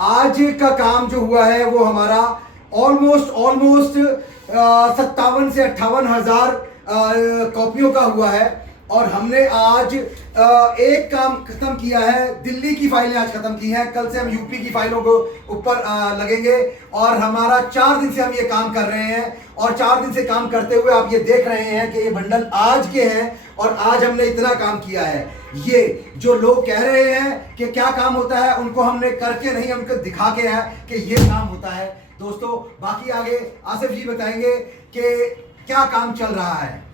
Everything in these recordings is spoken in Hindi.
आज का काम जो हुआ है वो हमारा ऑलमोस्ट 57 से 58 हज़ार कॉपियों का हुआ है। और हमने आज एक काम खत्म किया है, दिल्ली की फाइलें आज खत्म की हैं। कल से हम यूपी की फाइलों को ऊपर लगेंगे और हमारा 4 दिन से हम ये काम कर रहे हैं। और 4 दिन से काम करते हुए आप ये देख रहे हैं कि ये बंडल आज के हैं और आज हमने इतना काम किया है। ये जो लोग कह रहे हैं कि क्या काम होता है, उनको हमने करके नहीं, हमको दिखा के है कि ये काम होता है। दोस्तों बाकी आगे आसिफ जी बताएंगे कि क्या काम चल रहा है।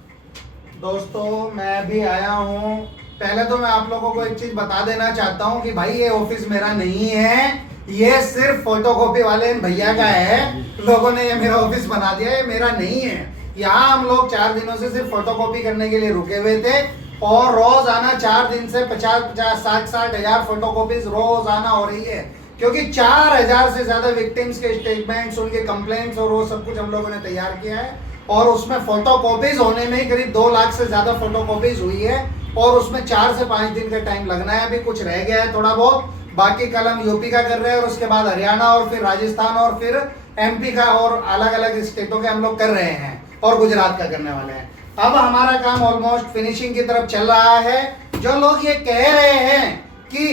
दोस्तों मैं भी आया हूँ। पहले तो मैं आप लोगों को एक चीज बता देना चाहता हूँ कि भाई ये ऑफिस मेरा नहीं है, ये सिर्फ फोटोकॉपी वाले भैया का है। लोगों ने ये मेरा ऑफिस बना दिया, ये मेरा नहीं है। यहाँ हम लोग 4 दिनों से सिर्फ फोटोकॉपी करने के लिए रुके हुए थे और रोजाना 4 दिन से 50-60 हजार फोटोकॉपीज रोजाना हो रही है, क्योंकि 4000 से ज्यादा विक्टिम्स के स्टेटमेंट्स, उनके कंप्लेंट्स और वो सब कुछ हम लोगों ने तैयार किया है। और उसमें फोटोकॉपीज होने में ही करीब 2 लाख से ज्यादा फोटोकॉपीज हुई है और उसमें 4 से 5 दिन का टाइम लगना है। अभी कुछ रह गया है थोड़ा बहुत, बाकी कल हम यूपी का कर रहे हैं और उसके बाद हरियाणा और फिर राजस्थान और फिर एमपी का और अलग अलग स्टेटों के हम लोग कर रहे हैं और गुजरात का करने वाले हैं। अब हमारा काम ऑलमोस्ट फिनिशिंग की तरफ चल रहा है। जो लोग ये कह रहे हैं कि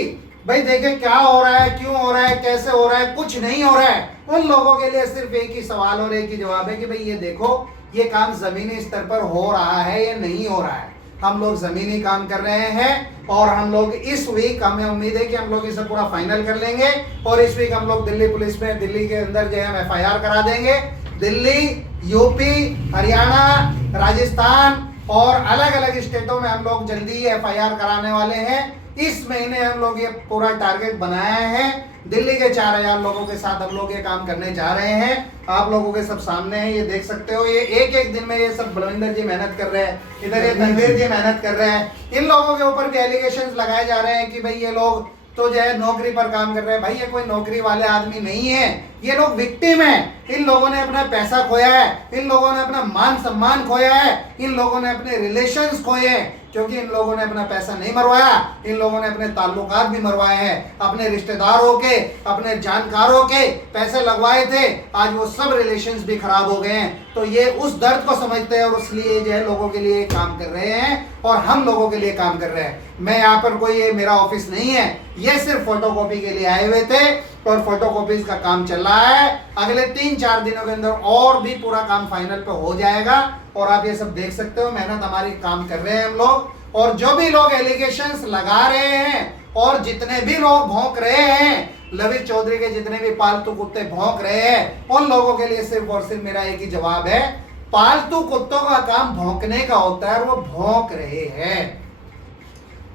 भाई देखे क्या हो रहा है, क्यों हो रहा है, कैसे हो रहा है, कुछ नहीं हो रहा है, उन लोगों के लिए सिर्फ एक ही सवाल और एक ही जवाब है कि भाई ये देखो, ये काम जमीनी स्तर पर हो रहा है या नहीं हो रहा है। हम लोग जमीनी काम कर रहे हैं और हम लोग इस वीक, हमें उम्मीद है कि हम लोग इसे पूरा फाइनल कर लेंगे और इस वीक हम लोग दिल्ली पुलिस में, दिल्ली के अंदर जो है हम FIR करा देंगे। दिल्ली, यूपी, हरियाणा, राजस्थान और अलग अलग स्टेटों में हम लोग जल्दी FIR कराने वाले हैं। इस महीने हम लोग ये पूरा टारगेट बनाया है। दिल्ली के 4000 लोगों के साथ हम लोग ये काम करने जा रहे हैं। आप लोगों के सब सामने है, ये देख सकते हो। ये एक दिन में ये सब बलविंदर जी मेहनत कर रहे हैं, इधर ये तनवीर जी मेहनत कर रहे हैं। इन लोगों के ऊपर भी एलिगेशंस लगाए जा रहे हैं कि भाई ये लोग तो जो है नौकरी पर काम कर रहे हैं। भाई ये कोई नौकरी वाले आदमी नहीं है, ये लोग विक्टिम है। इन लोगों ने अपना पैसा खोया है, इन लोगों ने अपना मान सम्मान खोया है, इन लोगों ने अपने रिलेशंस खोए हैं, क्योंकि इन लोगों ने अपना पैसा नहीं मरवाया, इन लोगों ने अपने ताल्लुकात भी मरवाए हैं। अपने रिश्तेदारों के, अपने जानकारों के पैसे लगवाए थे, आज वो सब रिलेशंस भी खराब हो गए हैं। तो ये उस दर्द को समझते हैं और इसलिए जो है लोगों के लिए काम कर रहे हैं और हम लोगों के लिए काम कर रहे हैं। मैं यहाँ पर कोई, ये मेरा ऑफिस नहीं है, ये सिर्फ फोटोकॉपी के लिए आए हुए थे और फोटोकॉपीज का काम चल रहा है। अगले 3-4 दिनों के अंदर और भी पूरा काम फाइनल पे हो जाएगा और आप ये सब देख सकते हो। मेहनत हमारी काम कर रहे हैं हम लोग। और जो भी लोग एलिगेशंस लगा रहे हैं और जितने भी लोग भौंक रहे हैं, लविश चौधरी के जितने भी पालतू कुत्ते भौंक रहे हैं, उन लोगों के लिए सिर्फ और सिर्फ मेरा एक ही जवाब है, पालतू कुत्तों का काम भौंकने का होता है और वो भौंक रहे हैं।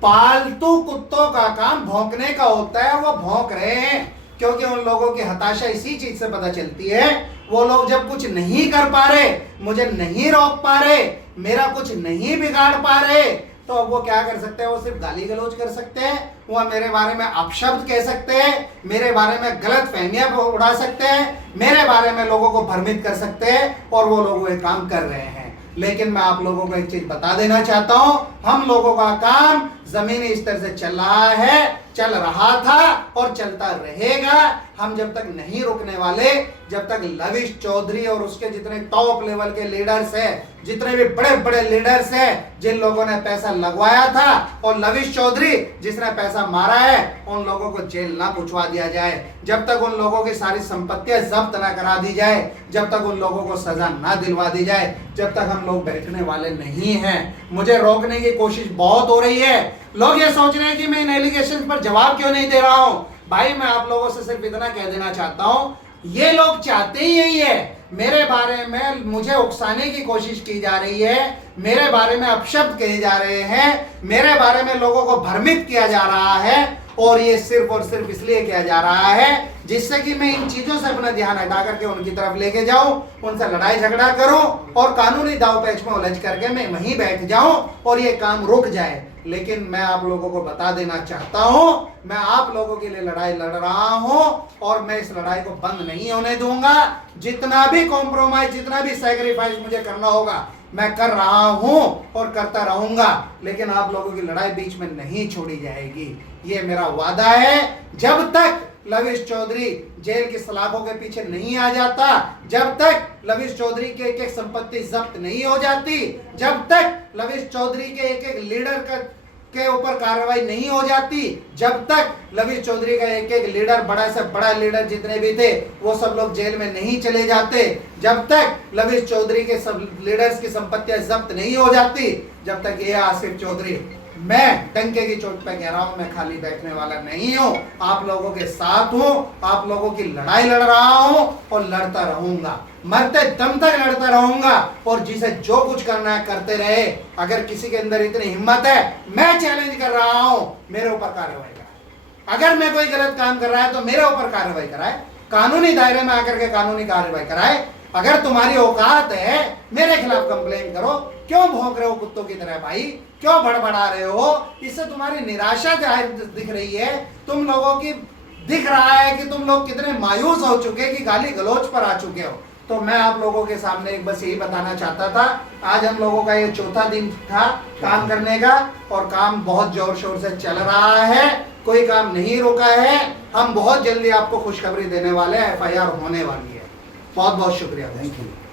पालतू कुत्तों का काम भौंकने का होता है और वो भौंक रहे हैं, क्योंकि उन लोगों की हताशा इसी चीज से पता चलती है। वो लोग जब कुछ नहीं कर पा रहे, मुझे नहीं रोक पा रहे, मेरा कुछ नहीं बिगाड़ पा रहे, तो अब वो क्या कर सकते हैं? वो सिर्फ गाली गलौज कर सकते हैं, वो मेरे बारे में अपशब्द कह सकते हैं, मेरे बारे में गलत फहमियां उड़ा सकते हैं, मेरे बारे में लोगों को भ्रमित कर सकते हैं और वो लोग ये काम कर रहे हैं। लेकिन मैं आप लोगों को एक चीज बता देना चाहता हूं, हम लोगों का काम जमीनी स्तर से चल रहा है, चल रहा था और चलता रहेगा। हम जब तक नहीं रुकने वाले, जब तक लविश चौधरी और उसके जितने टॉप लेवल के लीडर्स हैं, जितने भी बड़े बड़े लीडर्स हैं, जिन लोगों ने पैसा लगवाया था और लविश चौधरी जिसने पैसा मारा है, उन लोगों को जेल ना पूछवा दिया जाए, जब तक उन लोगों की सारी संपत्तियां जब्त ना करा दी जाए, जब तक उन लोगों को सजा ना दिलवा दी जाए, जब तक हम लोग बैठने वाले नहीं हैं। मुझे रोकने की कोशिश बहुत हो रही है। लोग ये सोच रहे हैं कि मैं इन एलिगेशन पर जवाब क्यों नहीं दे रहा हूं। भाई मैं आप लोगों से सिर्फ इतना कह देना चाहता हूं, ये लोग चाहते ही यही है। मेरे बारे में मुझे उकसाने की कोशिश की जा रही है, मेरे बारे में अपशब्द कहे जा रहे हैं, मेरे बारे में लोगों को भ्रमित किया जा रहा है, और ये सिर्फ और सिर्फ इसलिए किया जा रहा है जिससे कि मैं इन चीजों से अपना ध्यान हटा करके उनकी तरफ लेके जाऊं, उनसे लड़ाई झगड़ा करूं और कानूनी दाव पेच में उलझ करके मैं वहीं बैठ जाऊं और ये काम रुक जाए। लेकिन मैं आप लोगों को बता देना चाहता हूं, मैं आप लोगों के लिए लड़ाई लड़ रहा हूं और मैं इस लड़ाई को बंद नहीं होने दूंगा। जितना भी कॉम्प्रोमाइज, जितना भी सैक्रिफाइस मुझे करना होगा मैं कर रहा हूं और करता रहूंगा, लेकिन आप लोगों की लड़ाई बीच में नहीं छोड़ी जाएगी, ये मेरा वादा है। जब तक लविश चौधरी जेल की सलाखों के पीछे नहीं आ जाता, जब तक लविश चौधरी के एक एक संपत्ति जब्त नहीं हो जाती, जब तक लविश चौधरी के एक एक लीडर के ऊपर कार्रवाई नहीं हो जाती, जब तक लविश चौधरी का एक एक लीडर, बड़ा से बड़ा लीडर जितने भी थे वो सब लोग जेल में नहीं चले जाते, जब तक लविश चौधरी के सब लीडर्स की संपत्तियां जब्त नहीं हो जाती, जब तक ये आसिफ चौधरी, मैं डंके की चोट पे कह रहा हूं, मैं खाली बैठने वाला नहीं हूं, आप लोगों के साथ हूं, आप लोगों की लड़ाई लड़ रहा हूं और लड़ता रहूंगा, मरते दम तक लड़ता रहूंगा, और जिसे जो कुछ करना है करते रहे। अगर किसी के अंदर इतनी हिम्मत है, मैं चैलेंज कर रहा हूं, मेरे ऊपर कार्रवाई कराए। अगर मैं कोई गलत काम कर रहा है तो मेरे ऊपर कार्रवाई कराए, कानूनी दायरे में आकर के कानूनी कार्रवाई कराए। अगर तुम्हारी औकात है मेरे खिलाफ कंप्लेन करो। क्यों भौंक रहे हो कुत्तों की तरह भाई, क्यों बड़बड़ा रहे हो? इससे तुम्हारी निराशा जाहिर दिख रही है, तुम लोगों की दिख रहा है कि तुम लोग कितने मायूस हो चुके, कि गाली गलौज पर आ चुके हो। तो मैं आप लोगों के सामने एक बस यही बताना चाहता था, आज हम लोगों का ये चौथा दिन था काम करने का, और काम बहुत जोर शोर से चल रहा है, कोई काम नहीं रुका है। हम बहुत जल्दी आपको खुशखबरी देने वाले हैं, FIR होने वाली है। बहुत बहुत शुक्रिया, थैंक यू।